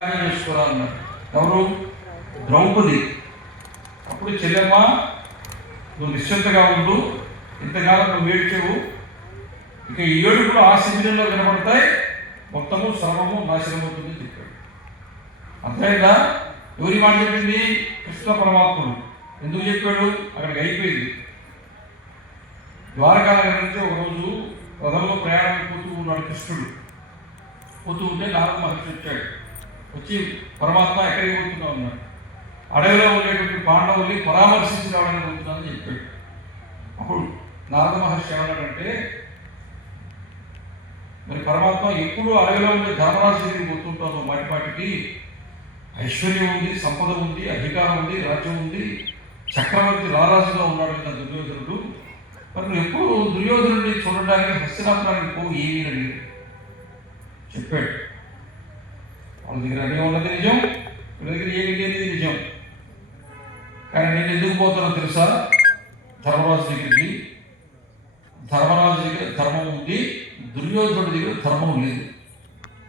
చేసుకోవాలన్నారు. ఎవరు? ద్రౌపది. అప్పుడు చెల్లెమ్మ, నువ్వు నిశ్చింతగా ఉండు, ఇంతకాలం నువ్వు ఏడ్చావు, ఇక ఈ ఏడుపులు ఆ శిబిరంలో కనబడతాయి, మొత్తము సర్వము నాశనమవుతుందని చెప్పాడు. అర్థమైందా? ఎవరి మాట చెప్పింది? కృష్ణ పరమాత్ముడు. ఎందుకు చెప్పాడు? అక్కడికి అయిపోయింది. ద్వారకానగరం నుంచి ఒకరోజు రథంలో ప్రయాణం పోతూ ఉన్నాడు కృష్ణుడు. పోతూ ఉంటే నారద మహర్షి వచ్చాడు. వచ్చి పరమాత్మ ఎక్కడికి పోతున్నా ఉన్నాడు. అడవిలో ఉండేటువంటి పాండవుల్ని పరామర్శించి రావడానికి పోతున్నానని చెప్పాడు. అప్పుడు నారద మహర్షి ఏమన్నాడంటే, మరి పరమాత్మ ఎప్పుడు అడవిలో ఉండే ధర్మరాజు దగ్గరికి పోతుంటాను, మాటిపాటికి ఐశ్వర్యం ఉంది, సంపద ఉంది, అధికారం ఉంది, రాజ్యం ఉంది, చక్రవర్తి రారాజుగా ఉన్నాడు కదా దుర్యోధనుడు, మరి నువ్వు ఎప్పుడు దుర్యోధనుడిని చూడడానికి హస్తినాపురానికి పోవు ఏమీ అడిగాడు. చెప్పాడు. వాళ్ళ దగ్గర అడిగి ఉన్నది నిజం, వీళ్ళ దగ్గర ఏమి లేనిది నిజం. కానీ నేను ఎందుకు పోతానో తెలుసా? ధర్మరాజు దగ్గర ధర్మం ఉంది, దుర్యోధనుడి దగ్గర ధర్మం లేదు.